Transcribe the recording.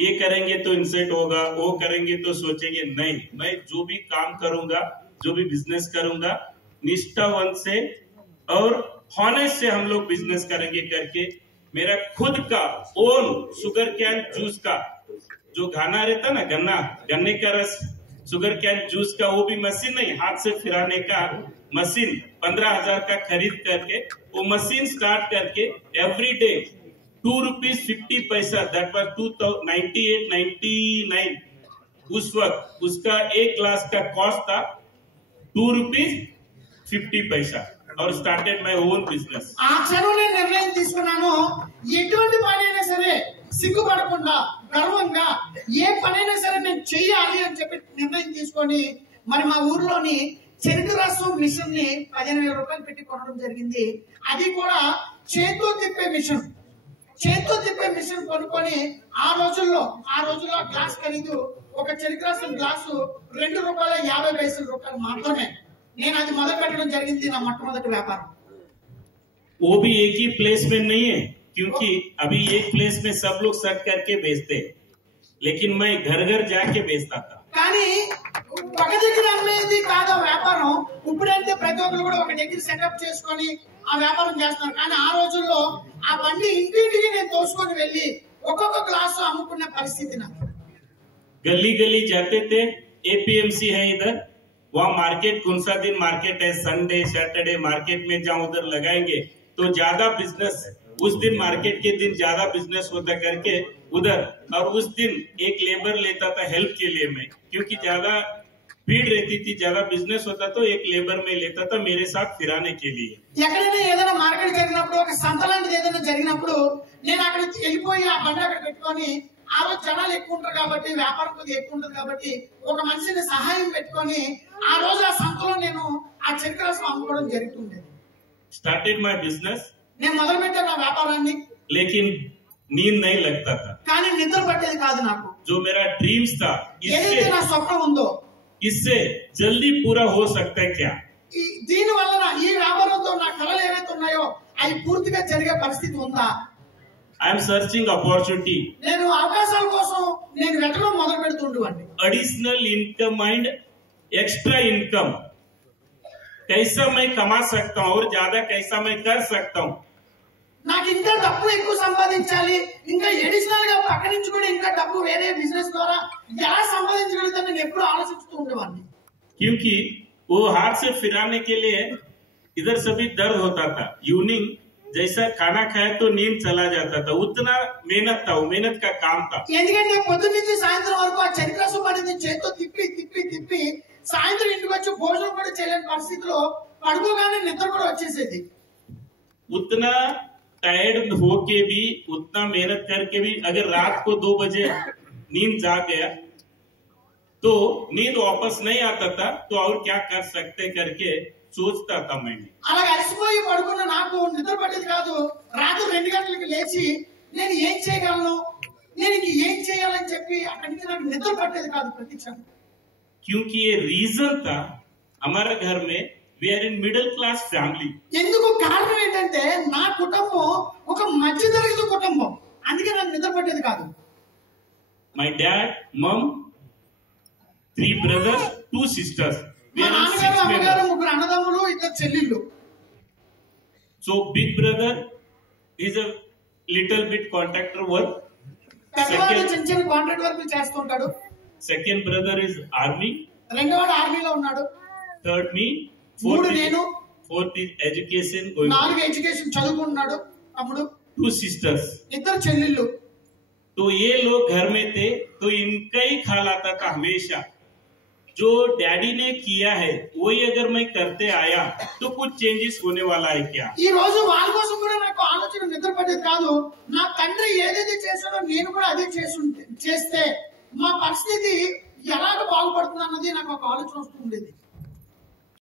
ये करेंगे तो इंसल्ट होगा, वो करेंगे तो सोचेंगे। नहीं, मैं जो भी काम करूंगा, जो भी बिजनेस करूंगा, निष्ठावन से और हॉनेस्ट से हम लोग बिजनेस करेंगे करके मेरा खुद का ओन शुगर कैन जूस का जो घाना रहता ना, गन्ने का रस, शुगर कैन जूस का, वो भी मशीन नहीं, हाथ से फिराने का मशीन 15,000 का खरीद करके वो मशीन स्टार्ट करके एवरी डे ₹2.50, दैट वाज 9899 उस वक्त उसका एक ग्लास का कॉस्ट था ₹2.50 और स्टार्टेड माय ओन बिजनेस। ఆ క్షణంలో నిర్ణయం తీసుకున్నాను, ఎటువంటి పనైనా సరే సిగ్గుపడకుండా గర్వంగా ఏ పనైనా సరే నేను చెయ్యాలి అని చెప్పి నిర్ణయం తీసుకొని మరి మా ఊర్లోని చెరుకు రసం మిషన్ ని 15,000 రూపాయలు పెట్టి కొనడం జరిగింది. అది కూడా చేత్తో తిప్పే మిషన్. చేత్తో తిప్పే మిషన్ కొనుక్కొని ఆ రోజుల్లో గ్లాస్ ఖరీదు ఒక చెరుకు రసం గ్లాసు ₹2.50 మాత్రమే. నేను అది మొదలు పెట్టడం జరిగింది, నా మొట్టమొదటి వ్యాపారం. वो भी एक ही प्लेस में नहीं है, क्योंकि अभी एक प्लेस में सब लोग सर्च करके बेचते हैं, लेकिन मैं घर घर जाके बेचता था. కానీ ఒక దగ్గర అమ్మేది కాదు వ్యాపారం. ఇప్పుడంటే ప్రతి ఒక్కరు కూడా ఒక దగ్గర సెటప్ చేసుకొని ఆ వ్యాపారం చేస్తున్నారు. కానీ ఆ రోజుల్లో ఆ బండి ఇంటింటికి నేను తోసుకొని వెళ్ళి ఒక్కొక్క గ్లాసు అమ్ముకునే పరిస్థితి నాకు. गली गली जाते थे, एपीएमसी है इधर, वहाँ मार्केट, कौन सा दिन मार्केट है, संडे सैटरडे मार्केट में जाऊं उधर लगाएंगे तो ज्यादा बिजनेस, उस दिन मार्केट के दिन ज्यादा बिजनेस होता करके उधर, और उस दिन एक लेबर लेता था हेल्प के लिए मैं, क्योंकि ज्यादा भीड़ रहती थी, ज्यादा बिजनेस होता तो एक लेबर में लेता था मेरे साथ फिराने के लिए. ఎక్కడైనా ఏదైనా మార్కెట్ జరిగినప్పుడు, ఒక సంత లాంటిది ఏదైనా జరిగినప్పుడు నేను అక్కడ వెళ్ళిపోయి ఆ బండి అక్కడ పెట్టుకొని, ఆ రోజు జనాలు ఎక్కువ ఉంటారు కాబట్టి, వ్యాపారం కొద్దిగా ఎక్కువ ఉంటుంది కాబట్టి ఒక మనిషిని సహాయం పెట్టుకొని ఆ రోజు ఆ సంతలో నేను ఆ చెరుకు రసం అమ్ముకోవడం జరుగుతుండేది. स्टार्टेड माय बिजनेस, నేను మొదలు పెట్టాను నా వ్యాపారాన్ని. लेकिन नींद नहीं लगता था. కానీ నిద్ర పట్టేది కాదు నాకు. जो मेरा ड्रीम्स था, ఏదైతే నా స్వప్నం ఉందో इससे जल्दी पूरा हो सकता है क्या, దీని వలన ఈ వ్యాపారంతో నా కళలు ఏవైతే ఉన్నాయో అవి పూర్తిగా జరిగే పరిస్థితి ఉందా? I am searching opportunity. నేను అవకాశాల కోసం నేను వెతకడం మొదలు పెడుతుండేవాడిని. Additional income and extra income कैसा मैं कमा सकता हूँ और ज्यादा कैसा मैं कर सकता हूँ. నాకు ఇంకా డబ్బు ఎక్కువ సంపాదించాలి, ఇంకా ఎడిషనల్ గా పక్క నుంచి కూడా ఇంకా డబ్బు వేరే బిజినెస్ ద్వారా ఎలా సంపాదించగలుగుతా నేను ఎప్పుడు ఆలోచిస్తూ ఉండేవాడిని. क्योंकि वो हाथ से फिराने के लिए इधर सभी दर्द होता था. इवनिंग जैसा खाना खाया तो नींद चला जाता था, उतना मेहनत था, वो मेहनत का काम था. ఎందుకంటే పొద్దున్న నుంచి సాయంత్రం వరకు ఆ చెరుకు రసం అనేది చేత్తో తిప్పి తిప్పి తిప్పి సాయంత్రం ఇంటికి వచ్చి భోజనం కూడా చేయలేని పరిస్థితిలో పడుకోగానే నిద్ర కూడా వచ్చేసేది. उतना टायर्ड होके भी, उतना मेहनत करके भी अगर रात को 2 बजे नींद जाग गया तो नींद वापस नहीं आता था, तो और क्या कर सकते करके सोचता था मैं. అలా అలసిపోయి పడుకున్న నాకు నిద్ర పట్టేది కాదు. రాత్రి 2 గంటలకు లేచి నేను ఏం చేయగలను, నేను ఇంక ఏం చేయాలని చెప్పి అక్కడి నుంచి నాకు నిద్ర పట్టేది కాదు ప్రతి క్షణం. क्योंकि ये रीजन था, हमारे घर में we are in middle class family. ఎందుకు కారణం ఏంటంటే నా కుటుంబం ఒక మధ్యతరగతి కుటుంబం, అందుకే నాకు నిద్ర పట్టేది కాదు. My dad, mom, 3 brothers, 2 sisters. We మా are in 6 నాన్నగారు అమ్మగారు members. 3 అన్నదమ్ములు 2 చెల్లెళ్ళు. So big brother is a little bit contractor work. పెద్దవాడు చిన్న చిన్న కాంట్రాక్ట్ వర్క్ చేస్తుంటాడు. Second brother is army. రెండోవాడు ఆర్మీలో ఉన్నాడు. Third me. మూడు నేను. Fourth is education going. 4 education చదువుకుంటున్నాడు తమ్ముడు. 2 sisters. 2 చెల్లెళ్ళు. तो ये लोग घर में थे तो इनका ही ख्याल आता था हमेशा, जो डैडी ने किया है वही अगर मैं करते आया तो कुछ चेंजेस होने वाला है क्या. ఈ రోజు వాళ్ళ కోసం కూడా నాకు ఆలోచన నిద్ర పట్టేది కాదు. నా తండ్రి ఏదైతే చేశాడో నేను కూడా అదే చేస్తే మా పరిస్థితి ఎలాగ బాగుపడుతుంది అన్నది నాకు ఒక ఆలోచన వస్తుండేది.